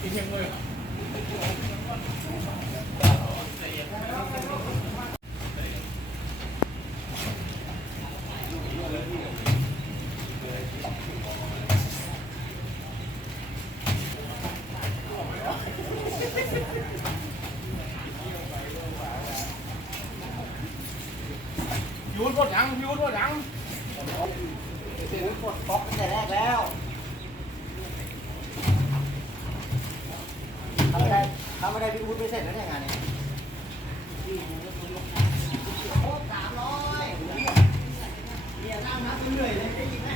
ยูนรถยังยูนรถยังเสียงกดป๊อกตั้งแต่แรกแล้วำไม่ได้พี่พูดไม่เสร็จแล้วเนี่ยงานนี้โอ้สามร้อยเนี่ยนั่งนับจนเหนื่อยเลยได้ยินไหม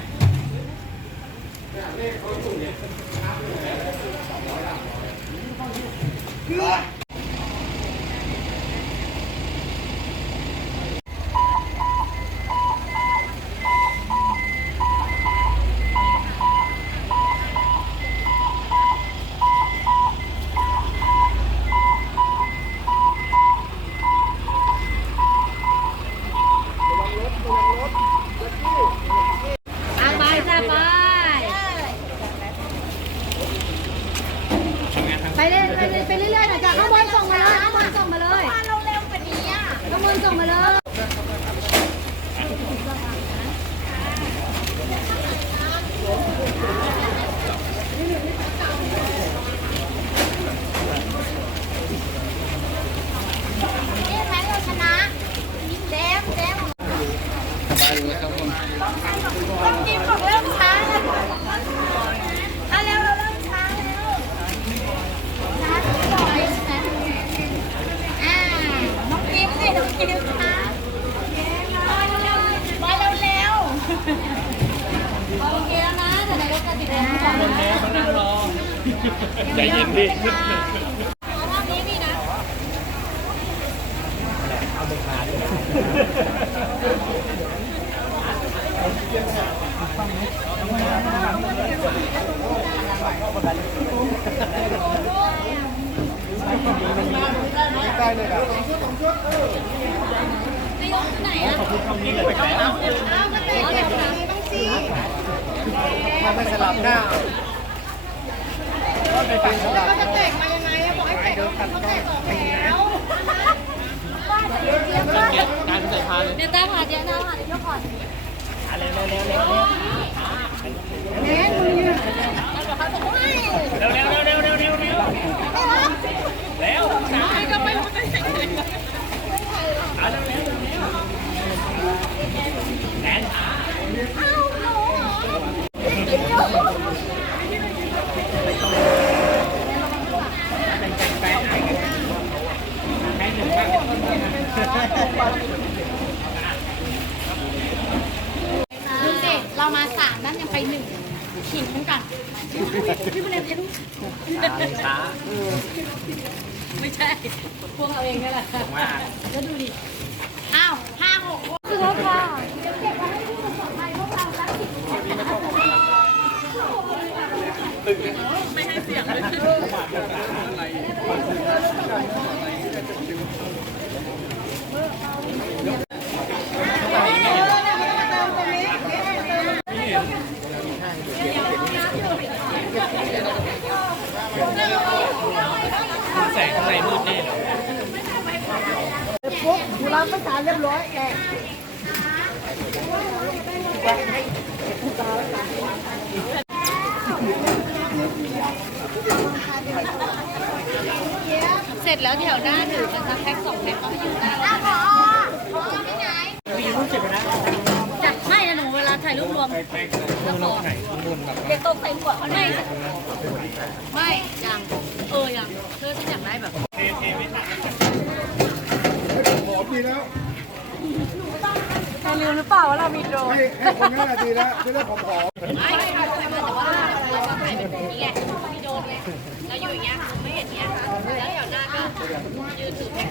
ไปจ้าไปไป เรื่อยไปเรื่อยไปเรื่อยๆหน่อยจ้ะข้างบนส่งมาเลยข้างบนส่งมาเลยเราเร็วกว่านี้อะข้างบนส่งมาเลย ใจเย็นดิเอาไปขาดได้เลยครับไปลงไหนอ่ะเอาก็เตะเก็บหลังบ้างสิมาไปสลับหน้า ก็ไปเป็นสลับก็จะเตะมายังไงอะบอกให้เตะเขาเตะสองแถวการใส่พานเดี๋ยวตาผ่าเดี๋ยวตาผ่าเดี๋ยวก่อนเร็วเร็วเร็วเร็วเน้นดูยืนเร็วเร็วเร็วเร็วเร็วเร็วเร็วเร็วช้าก็ไม่รู้จะใส่เร็วเร็วเร็วแอนช้า ดูสิเรามาสามนั่นยังไปหนึ่ง ขิงกันก่อนพี่มาเรียนถ่ายรูปช้าไม่ใช่ พวกเราเองนี่แหละแล้วดูดิ อ้าวห้าหกคือรถค่ะเดี๋ยวเก็บไว้ให้ผู้ประสบภัยพวกเราสักสิบคนแสงข้างในมืดแน่ ปุ๊บดูร้านประสานเรียบร้อยแกเสร็จแล้วแถวหน้าถือกันแพ็คสองแพ็คก็ไปยืนได้อะพอพอไม่ไงจัดไม่นะหนูเวลาถ่ายรูปรวมแป้งมือเราไข่ข้างบนแบบเด็กตกใส่หัวเขาไม่ไม่ยังเออยังเธอฉันอยากได้แบบ ลืมหรือเปล่าว่าเรามีโดรนให้คนให้คนนี้ไงมีโดรนนางเงี้ยค่ะไม่เห็นเงี้ยค่ะแล้วอย่างหน้าก็ยืนสูดแรง